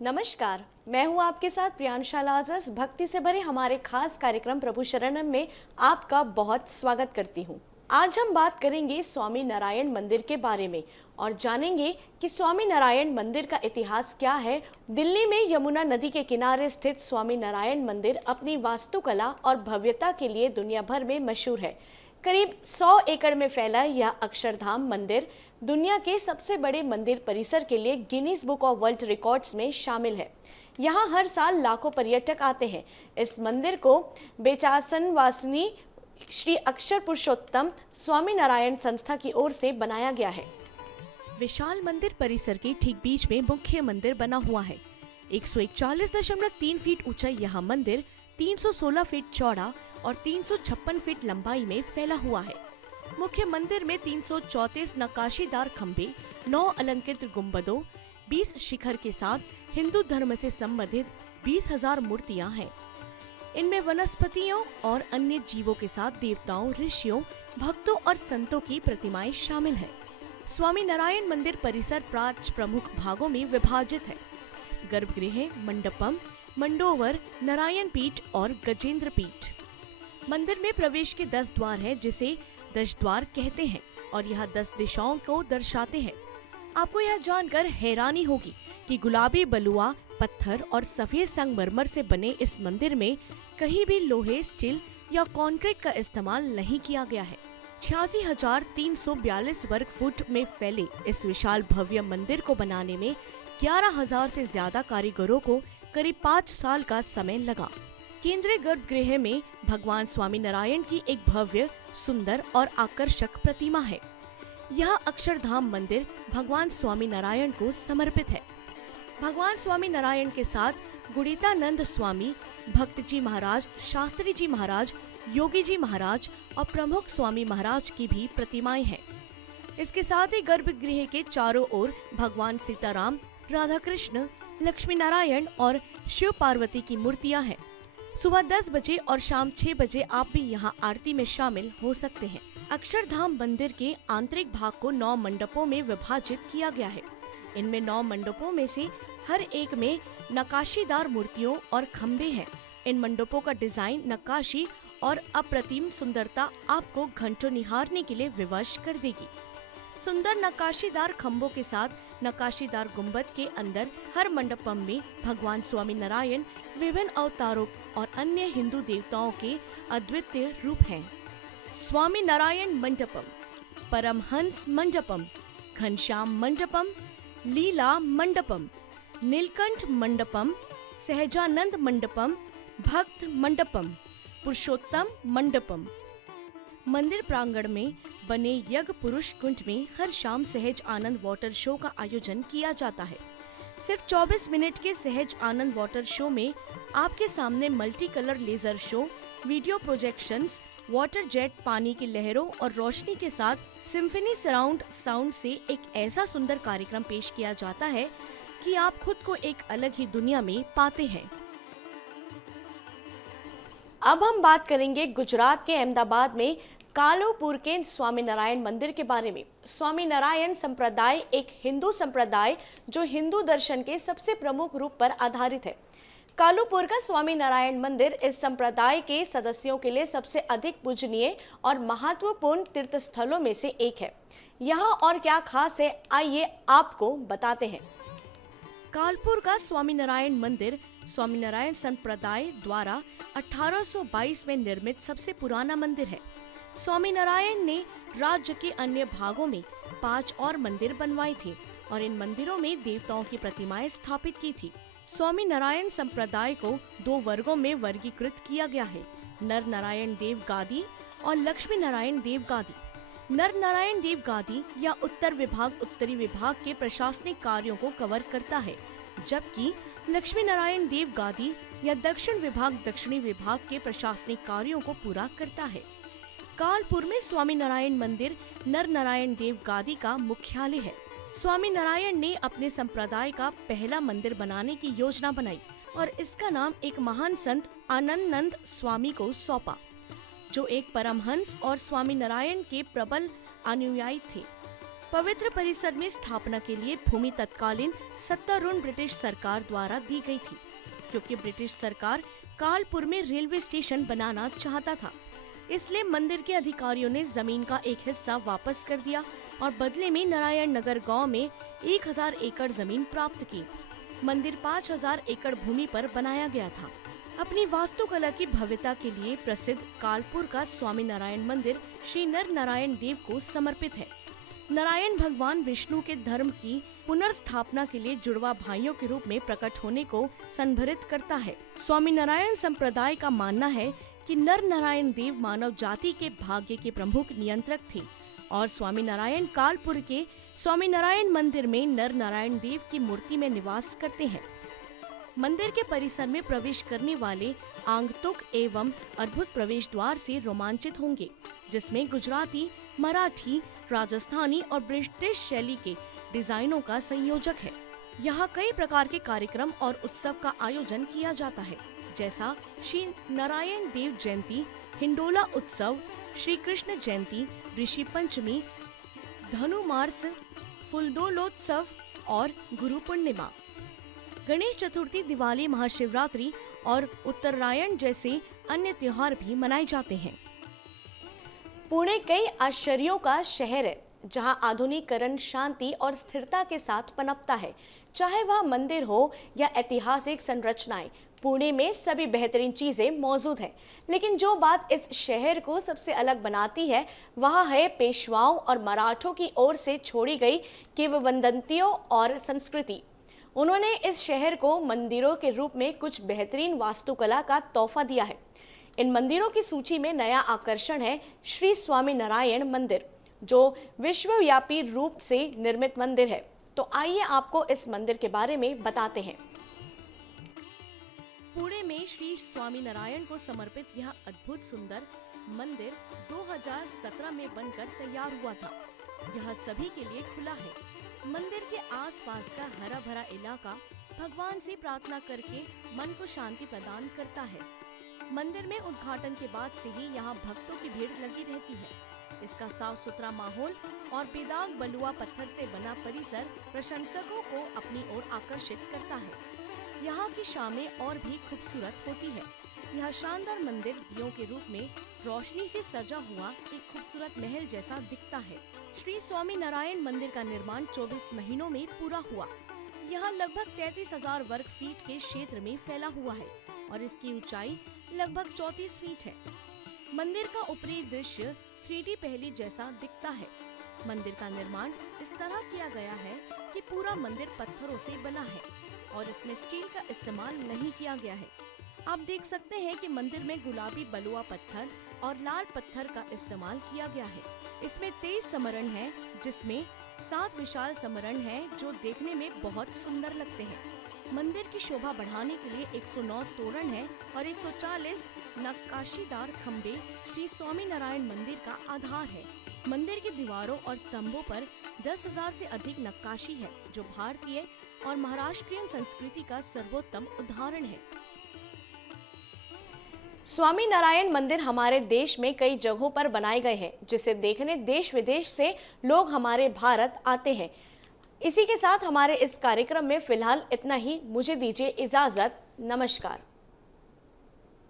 नमस्कार, मैं हूं आपके साथ प्रियांशा लाजस। भक्ति से भरे हमारे खास कार्यक्रम प्रभु शरणम में आपका बहुत स्वागत करती हूं। आज हम बात करेंगे स्वामी नारायण मंदिर के बारे में और जानेंगे कि स्वामी नारायण मंदिर का इतिहास क्या है। दिल्ली में यमुना नदी के किनारे स्थित स्वामी नारायण मंदिर अपनी वास्तुकला और भव्यता के लिए दुनिया भर में मशहूर है। करीब 100 एकड़ में फैला यह अक्षरधाम मंदिर दुनिया के सबसे बड़े मंदिर परिसर के लिए Guinness book of world records में शामिल है। यहाँ हर साल लाखों पर्यटक आते हैं। इस मंदिर को बेचासन वासिनी श्री अक्षर पुरुषोत्तम स्वामी नारायण संस्था की ओर से बनाया गया है। विशाल मंदिर परिसर के ठीक बीच में मुख्य मंदिर बना हुआ है। 141.3 फीट ऊंचा यह मंदिर 316 फीट चौड़ा और 356 फीट लंबाई में फैला हुआ है। मुख्य मंदिर में 334 नक्काशीदार खंभे, 9 अलंकृत गुंबदों, 20 शिखर के साथ हिंदू धर्म से संबंधित 20,000 मूर्तियां हैं। इनमें वनस्पतियों और अन्य जीवों के साथ देवताओं, ऋषियों, भक्तों और संतों की प्रतिमाएं शामिल हैं। स्वामी नारायण मंदिर परिसर 5 प्रमुख भागों में विभाजित है: गर्भगृह, मंडपम, मंडोवर, नारायण पीठ और गजेंद्र पीठ। मंदिर में प्रवेश के 10 द्वार हैं, जिसे 10 द्वार कहते हैं और यह 10 दिशाओं को दर्शाते हैं। आपको यह जानकर हैरानी होगी कि गुलाबी बलुआ पत्थर और सफेद संगमरमर से बने इस मंदिर में कहीं भी लोहे, स्टील या कंक्रीट का इस्तेमाल नहीं किया गया है। 86,342 वर्ग फुट में फैले इस विशाल भव्य मंदिर को बनाने में 11,000 से ज्यादा कारीगरों को करीब 5 साल का समय लगा। केंद्रीय गर्भगृह में भगवान स्वामी नारायण की एक भव्य, सुंदर और आकर्षक प्रतिमा है। यह अक्षरधाम मंदिर भगवान स्वामी नारायण को समर्पित है। भगवान स्वामी नारायण के साथ गुणितानंद स्वामी, भक्त जी महाराज, शास्त्री जी महाराज, योगी जी महाराज और प्रमुख स्वामी महाराज की भी प्रतिमाएं हैं। इसके साथ ही गर्भगृह के चारों ओर भगवान सीताराम, राधा कृष्ण, लक्ष्मी नारायण और शिव पार्वती की मूर्तियां हैं। सुबह 10 बजे और शाम 6 बजे आप भी यहाँ आरती में शामिल हो सकते हैं। अक्षरधाम मंदिर के आंतरिक भाग को 9 मंडपों में विभाजित किया गया है। इनमें 9 मंडपों में से हर एक में नक्काशीदार मूर्तियों और खंबे हैं। इन मंडपों का डिजाइन, नक्काशी और अप्रतिम सुंदरता आपको घंटों निहारने के लिए विवश कर देगी। सुंदर नक्काशीदार खंभों के साथ नक्काशीदार गुंबद के अंदर हर मंडपम में भगवान स्वामी नारायण विभिन्न अवतारों और अन्य हिंदू देवताओं के अद्वितीय रूप हैं। स्वामी नारायण मंडपम, परमहंस मंडपम, घनश्याम मंडपम, लीला मंडपम, नीलकंठ मंडपम, सहजानंद मंडपम, भक्त मंडपम, पुरुषोत्तम मंडपम। मंदिर प्रांगण में बने यज्ञ पुरुष कुंड में हर शाम सहज आनंद वाटर शो का आयोजन किया जाता है। सिर्फ 24 मिनट के सहज आनंद वाटर शो में आपके सामने multi colour laser show, video projections, water jet, पानी की लहरों और रोशनी के साथ सिम्फनी सराउंड साउंड से एक ऐसा सुंदर कार्यक्रम पेश किया जाता है कि आप खुद को एक अलग ही दुनिया में पाते हैं। अब हम बात करेंगे गुजरात के अहमदाबाद में कालुपुर के स्वामी नारायण मंदिर के बारे में। स्वामी नारायण संप्रदाय एक हिंदू संप्रदाय जो हिंदू दर्शन के सबसे प्रमुख रूप पर आधारित है। कालुपुर का स्वामी नारायण मंदिर इस संप्रदाय के सदस्यों के लिए सबसे अधिक पूजनीय और महत्वपूर्ण तीर्थ स्थलों में से एक है। यहाँ और क्या खास है, आइए आपको बताते हैं। कालपुर का स्वामी नारायण मंदिर स्वामी नारायण संप्रदाय द्वारा 1822 में निर्मित सबसे पुराना मंदिर है। स्वामी नारायण ने राज्य के अन्य भागों में 5 और मंदिर बनवाए थे और इन मंदिरों में देवताओं की प्रतिमाएं स्थापित की थी। स्वामी नारायण संप्रदाय को 2 वर्गों में वर्गीकृत किया गया है: नर नारायण देव गादी और लक्ष्मी नारायण देव गादी। नर नारायण देव गादी या उत्तर विभाग उत्तरी विभाग के प्रशासनिक कार्यों को कवर करता है, जबकि लक्ष्मी नारायण देव गादी या दक्षिण विभाग दक्षिणी विभाग के प्रशासनिक कार्यों को पूरा करता है। कालपुर में स्वामी नारायण मंदिर नर नारायण देव गादी का मुख्यालय है। स्वामी नारायण ने अपने संप्रदाय का पहला मंदिर बनाने की योजना बनाई और इसका नाम एक महान संत आनंदनंद स्वामी को सौंपा, जो एक परमहंस और स्वामी नारायण के प्रबल अनुयायी थे। पवित्र परिसर में स्थापना के लिए भूमि तत्कालीन सत्तारूढ़ ब्रिटिश सरकार द्वारा दी गई थी, क्योंकि ब्रिटिश सरकार कालपुर में रेलवे स्टेशन बनाना चाहता था। इसलिए मंदिर के अधिकारियों ने जमीन का एक हिस्सा वापस कर दिया और बदले में नारायण नगर गाँव में 1000 एकड़ जमीन प्राप्त की। मंदिर 5000 एकड़ भूमि पर बनाया गया था। अपनी वास्तुकला की भव्यता के लिए प्रसिद्ध कालपुर का स्वामी नारायण मंदिर श्री नर नारायण देव को समर्पित है। नारायण भगवान विष्णु के धर्म की पुनर्स्थापना के लिए जुड़वा भाइयों के रूप में प्रकट होने को संदर्भित करता है। स्वामी नारायण संप्रदाय का मानना है कि नर नारायण देव मानव जाति के भाग्य के प्रमुख नियंत्रक थे और स्वामी नारायण कालपुर के स्वामी नारायण मंदिर में नर नारायण देव की मूर्ति में निवास करते हैं। मंदिर के परिसर में प्रवेश करने वाले आगंतुक एवं अद्भुत प्रवेश द्वार से रोमांचित होंगे, जिसमें गुजराती, मराठी, राजस्थानी और ब्रिटिश शैली के डिजाइनों का संयोजक है। यहाँ कई प्रकार के कार्यक्रम और उत्सव का आयोजन किया जाता है, जैसा श्री नारायण देव जयंती, हिंडोला उत्सव, श्री कृष्ण जयंती, ऋषि पंचमी, धनुमास, फुलदोलोत्सव और गुरु पूर्णिमा। गणेश चतुर्थी, दिवाली, महाशिवरात्रि और उत्तरायण जैसे अन्य त्योहार भी मनाए जाते हैं। पुणे कई आश्चर्यों का शहर है, जहां आधुनिकीकरण शांति और स्थिरता के साथ पनपता है। चाहे वह मंदिर हो या ऐतिहासिक संरचनाएं, पुणे में सभी बेहतरीन चीजें मौजूद हैं। लेकिन जो बात इस शहर को सबसे अलग बनाती है वह है पेशवाओं और मराठों की ओर से छोड़ी गई किंवदंतियों और संस्कृति। उन्होंने इस शहर को मंदिरों के रूप में कुछ बेहतरीन वास्तुकला का तोहफा दिया है। इन मंदिरों की सूची में नया आकर्षण है श्री स्वामी नारायण मंदिर, जो विश्वव्यापी रूप से निर्मित मंदिर है। तो आइए आपको इस मंदिर के बारे में बताते हैं। पुणे में श्री स्वामी नारायण को समर्पित यह अद्भुत सुंदर मंदिर 2017 में बनकर तैयार हुआ था। यह सभी के लिए खुला है। मंदिर के आसपास का हरा भरा इलाका भगवान से प्रार्थना करके मन को शांति प्रदान करता है। मंदिर में उद्घाटन के बाद से ही यहाँ भक्तों की भीड़ लगी रहती है। इसका साफ सुथरा माहौल और बेदाग बलुआ पत्थर से बना परिसर प्रशंसकों को अपनी ओर आकर्षित करता है। यहाँ की शामें और भी खूबसूरत होती है। यह शानदार मंदिर दियों के रूप में रोशनी से सजा हुआ एक खूबसूरत महल जैसा दिखता है। श्री स्वामी नारायण मंदिर का निर्माण 24 महीनों में पूरा हुआ। यह लगभग 33,000 वर्ग फीट के क्षेत्र में फैला हुआ है और इसकी ऊंचाई लगभग 34 फीट है। मंदिर का ऊपरी दृश्य 3D पहेली जैसा दिखता है। मंदिर का निर्माण इस तरह किया गया है कि पूरा मंदिर पत्थरों से बना है और इसमें स्टील का इस्तेमाल नहीं किया गया है। आप देख सकते हैं कि मंदिर में गुलाबी बलुआ पत्थर और लाल पत्थर का इस्तेमाल किया गया है। इसमें 23 समरण हैं, जिसमें 7 विशाल समरण हैं जो देखने में बहुत सुंदर लगते हैं। मंदिर की शोभा बढ़ाने के लिए 109 तोरण हैं और 140 नक्काशीदार खम्भे श्री स्वामी नारायण मंदिर का आधार है। मंदिर की दीवारों और स्तंभों पर 10,000 से अधिक नक्काशी है, जो भारतीय और महाराष्ट्रियन संस्कृति का सर्वोत्तम उदाहरण है। स्वामी नारायण मंदिर हमारे देश में कई जगहों पर बनाए गए हैं, जिसे देखने देश विदेश से लोग हमारे भारत आते हैं। इसी के साथ हमारे इस कार्यक्रम में फिलहाल इतना ही। मुझे दीजिए इजाजत। नमस्कार।